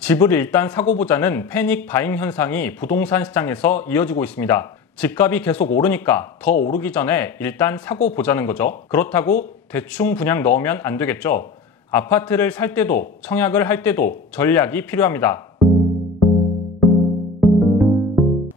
집을 일단 사고 보자는 패닉 바잉 현상이 부동산 시장에서 이어지고 있습니다. 집값이 계속 오르니까 더 오르기 전에 일단 사고 보자는 거죠. 그렇다고 대충 분양 넣으면 안 되겠죠. 아파트를 살 때도 청약을 할 때도 전략이 필요합니다.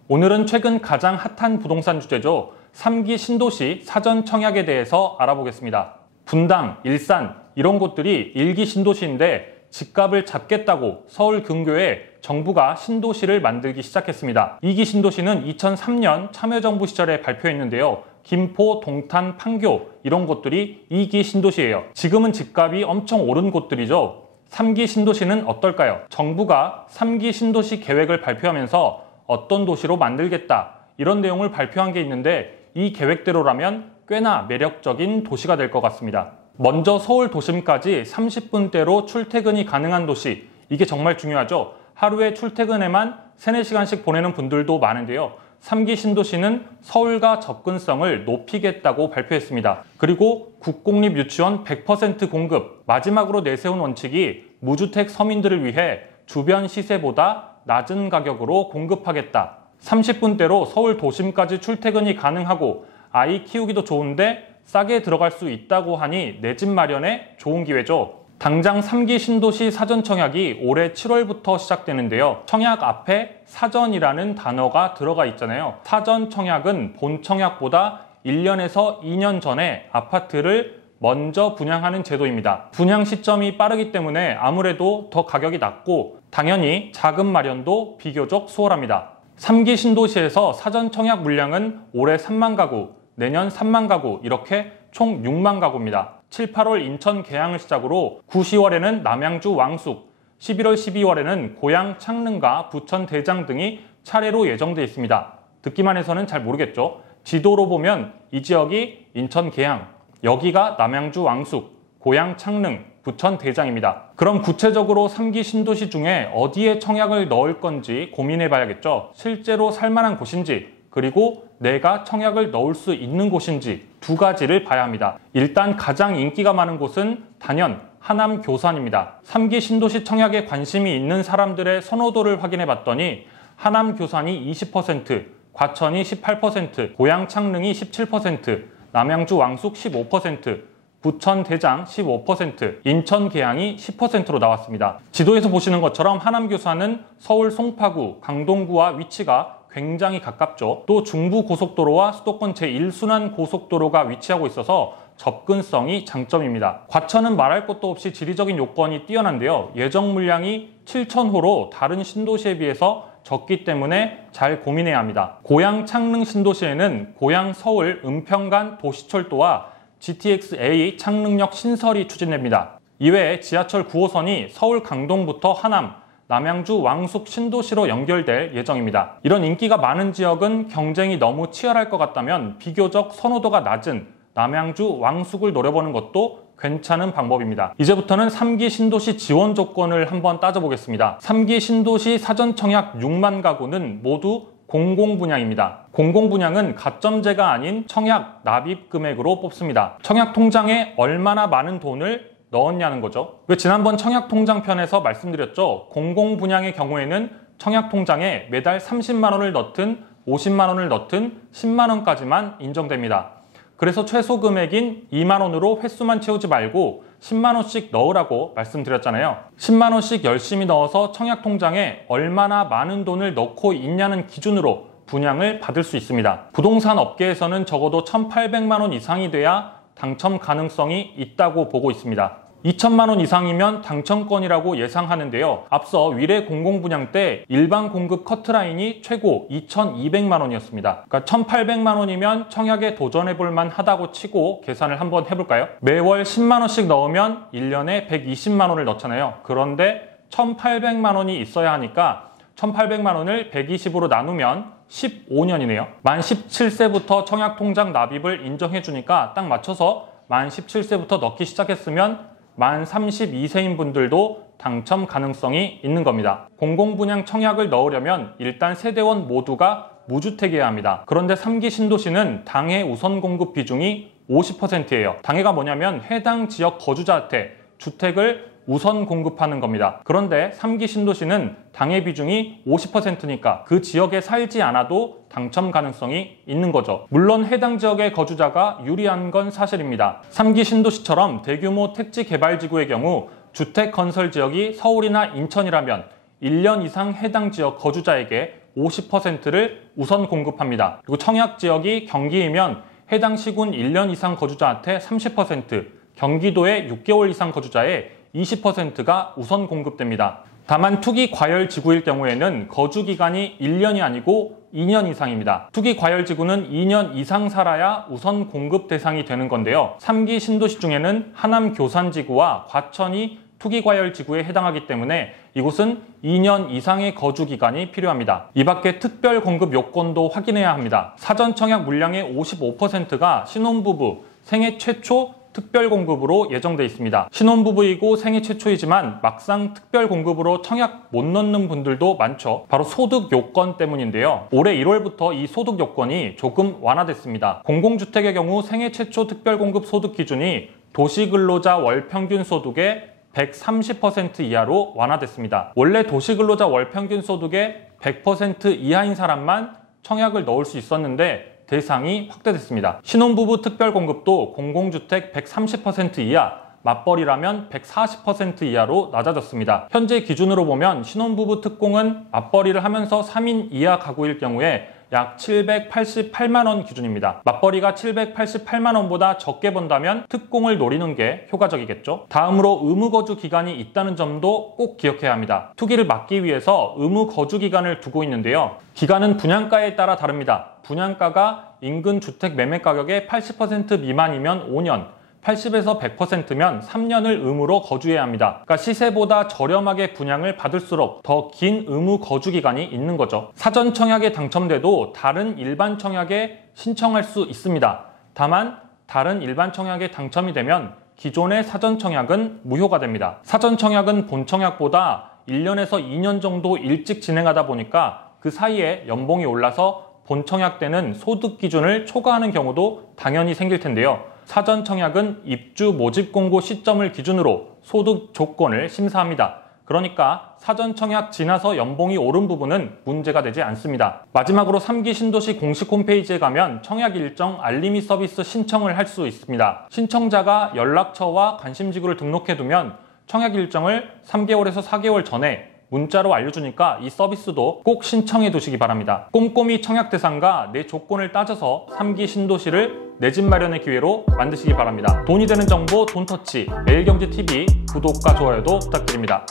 오늘은 최근 가장 핫한 부동산 주제죠. 3기 신도시 사전 청약에 대해서 알아보겠습니다. 분당, 일산 이런 곳들이 1기 신도시인데 집값을 잡겠다고 서울 근교에 정부가 신도시를 만들기 시작했습니다. 2기 신도시는 2003년 참여정부 시절에 발표했는데요. 김포, 동탄, 판교 이런 곳들이 2기 신도시예요. 지금은 집값이 엄청 오른 곳들이죠. 3기 신도시는 어떨까요? 정부가 3기 신도시 계획을 발표하면서 어떤 도시로 만들겠다 이런 내용을 발표한 게 있는데 이 계획대로라면 꽤나 매력적인 도시가 될 것 같습니다. 먼저 서울 도심까지 30분대로 출퇴근이 가능한 도시, 이게 정말 중요하죠. 하루에 출퇴근에만 3, 4시간씩 보내는 분들도 많은데요. 3기 신도시는 서울과 접근성을 높이겠다고 발표했습니다. 그리고 국공립유치원 100% 공급, 마지막으로 내세운 원칙이 무주택 서민들을 위해 주변 시세보다 낮은 가격으로 공급하겠다. 30분대로 서울 도심까지 출퇴근이 가능하고 아이 키우기도 좋은데 싸게 들어갈 수 있다고 하니 내 집 마련에 좋은 기회죠. 당장 3기 신도시 사전 청약이 올해 7월부터 시작되는데요. 청약 앞에 사전이라는 단어가 들어가 있잖아요. 사전 청약은 본 청약보다 1년에서 2년 전에 아파트를 먼저 분양하는 제도입니다. 분양 시점이 빠르기 때문에 아무래도 더 가격이 낮고 당연히 자금 마련도 비교적 수월합니다. 3기 신도시에서 사전 청약 물량은 올해 3만 가구, 내년 3만 가구 이렇게 총 6만 가구입니다. 7, 8월 인천 계양을 시작으로 9, 10월에는 남양주 왕숙, 11월, 12월에는 고양 창릉과 부천 대장 등이 차례로 예정돼 있습니다. 듣기만 해서는 잘 모르겠죠. 지도로 보면 이 지역이 인천 계양, 여기가 남양주 왕숙, 고양 창릉, 부천 대장입니다. 그럼 구체적으로 3기 신도시 중에 어디에 청약을 넣을 건지 고민해 봐야겠죠. 실제로 살만한 곳인지 그리고 내가 청약을 넣을 수 있는 곳인지 두 가지를 봐야 합니다. 일단 가장 인기가 많은 곳은 단연 하남 교산입니다. 3기 신도시 청약에 관심이 있는 사람들의 선호도를 확인해 봤더니 하남 교산이 20%, 과천이 18%, 고양 창릉이 17%, 남양주 왕숙 15%, 부천 대장 15%, 인천 계양이 10%로 나왔습니다. 지도에서 보시는 것처럼 하남 교산은 서울 송파구, 강동구와 위치가 굉장히 가깝죠. 또 중부고속도로와 수도권 제1순환 고속도로가 위치하고 있어서 접근성이 장점입니다. 과천은 말할 것도 없이 지리적인 요건이 뛰어난데요. 예정 물량이 7,000호로 다른 신도시에 비해서 적기 때문에 잘 고민해야 합니다. 고양 창릉 신도시에는 고양 서울 은평간 도시철도와 GTX-A 창릉역 신설이 추진됩니다. 이외에 지하철 9호선이 서울 강동부터 하남, 남양주 왕숙 신도시로 연결될 예정입니다. 이런 인기가 많은 지역은 경쟁이 너무 치열할 것 같다면 비교적 선호도가 낮은 남양주 왕숙을 노려보는 것도 괜찮은 방법입니다. 이제부터는 3기 신도시 지원 조건을 한번 따져보겠습니다. 3기 신도시 사전 청약 6만 가구는 모두 공공분양입니다. 공공분양은 가점제가 아닌 청약 납입 금액으로 뽑습니다. 청약 통장에 얼마나 많은 돈을 넣었냐는 거죠. 왜 지난번 청약통장 편에서 말씀드렸죠. 공공분양의 경우에는 청약통장에 매달 30만 원을 넣든 50만 원을 넣든 10만 원까지만 인정됩니다. 그래서 최소 금액인 2만 원으로 횟수만 채우지 말고 10만 원씩 넣으라고 말씀드렸잖아요. 10만 원씩 열심히 넣어서 청약통장에 얼마나 많은 돈을 넣고 있냐는 기준으로 분양을 받을 수 있습니다. 부동산 업계에서는 적어도 1,800만 원 이상이 돼야 당첨 가능성이 있다고 보고 있습니다. 2천만 원 이상이면 당첨권이라고 예상하는데요. 앞서 위례 공공분양 때 일반 공급 커트라인이 최고 2,200만 원이었습니다. 그러니까 1,800만 원이면 청약에 도전해볼 만하다고 치고 계산을 한번 해볼까요? 매월 10만 원씩 넣으면 1년에 120만 원을 넣잖아요. 그런데 1,800만 원이 있어야 하니까 1,800만 원을 120으로 나누면 15년이네요. 만 17세부터 청약통장 납입을 인정해주니까 딱 맞춰서 만 17세부터 넣기 시작했으면 만 32세인 분들도 당첨 가능성이 있는 겁니다. 공공분양 청약을 넣으려면 일단 세대원 모두가 무주택이어야 합니다. 그런데 3기 신도시는 당해 우선 공급 비중이 50%예요. 당해가 뭐냐면 해당 지역 거주자한테 주택을 우선 공급하는 겁니다. 그런데 3기 신도시는 당해 비중이 50%니까 그 지역에 살지 않아도 당첨 가능성이 있는 거죠. 물론 해당 지역의 거주자가 유리한 건 사실입니다. 3기 신도시처럼 대규모 택지 개발지구의 경우 주택 건설 지역이 서울이나 인천이라면 1년 이상 해당 지역 거주자에게 50%를 우선 공급합니다. 그리고 청약 지역이 경기이면 해당 시군 1년 이상 거주자한테 30%, 경기도의 6개월 이상 거주자의 20%가 우선 공급됩니다. 다만 투기 과열 지구일 경우에는 거주 기간이 1년이 아니고 2년 이상입니다. 투기 과열 지구는 2년 이상 살아야 우선 공급 대상이 되는 건데요. 3기 신도시 중에는 하남 교산지구와 과천이 투기 과열 지구에 해당하기 때문에 이곳은 2년 이상의 거주 기간이 필요합니다. 이 밖에 특별 공급 요건도 확인해야 합니다. 사전 청약 물량의 55%가 신혼부부, 생애 최초 특별 공급으로 예정돼 있습니다. 신혼부부이고 생애 최초이지만 막상 특별 공급으로 청약 못 넣는 분들도 많죠. 바로 소득 요건 때문인데요. 올해 1월부터 이 소득 요건이 조금 완화됐습니다. 공공주택의 경우 생애 최초 특별 공급 소득 기준이 도시근로자 월 평균 소득의 130% 이하로 완화됐습니다. 원래 도시근로자 월 평균 소득의 100% 이하인 사람만 청약을 넣을 수 있었는데 대상이 확대됐습니다. 신혼부부 특별공급도 공공주택 130% 이하, 맞벌이라면 140% 이하로 낮아졌습니다. 현재 기준으로 보면 신혼부부 특공은 맞벌이를 하면서 3인 이하 가구일 경우에 약 788만 원 기준입니다. 맞벌이가 788만 원보다 적게 번다면 특공을 노리는 게 효과적이겠죠. 다음으로 의무거주 기간이 있다는 점도 꼭 기억해야 합니다. 투기를 막기 위해서 의무거주 기간을 두고 있는데요. 기간은 분양가에 따라 다릅니다. 분양가가 인근 주택 매매 가격의 80% 미만이면 5년, 80에서 100%면 3년을 의무로 거주해야 합니다. 그러니까 시세보다 저렴하게 분양을 받을수록 더 긴 의무 거주 기간이 있는 거죠. 사전 청약에 당첨돼도 다른 일반 청약에 신청할 수 있습니다. 다만 다른 일반 청약에 당첨이 되면 기존의 사전 청약은 무효가 됩니다. 사전 청약은 본 청약보다 1년에서 2년 정도 일찍 진행하다 보니까 그 사이에 연봉이 올라서 본 청약 때는 소득 기준을 초과하는 경우도 당연히 생길 텐데요. 사전 청약은 입주 모집 공고 시점을 기준으로 소득 조건을 심사합니다. 그러니까 사전 청약 지나서 연봉이 오른 부분은 문제가 되지 않습니다. 마지막으로 3기 신도시 공식 홈페이지에 가면 청약 일정 알림이 서비스 신청을 할 수 있습니다. 신청자가 연락처와 관심지구를 등록해두면 청약 일정을 3개월에서 4개월 전에 문자로 알려주니까 이 서비스도 꼭 신청해 두시기 바랍니다. 꼼꼼히 청약 대상과 내 조건을 따져서 3기 신도시를 내 집 마련의 기회로 만드시기 바랍니다. 돈이 되는 정보 돈터치 매일경제TV 구독과 좋아요도 부탁드립니다.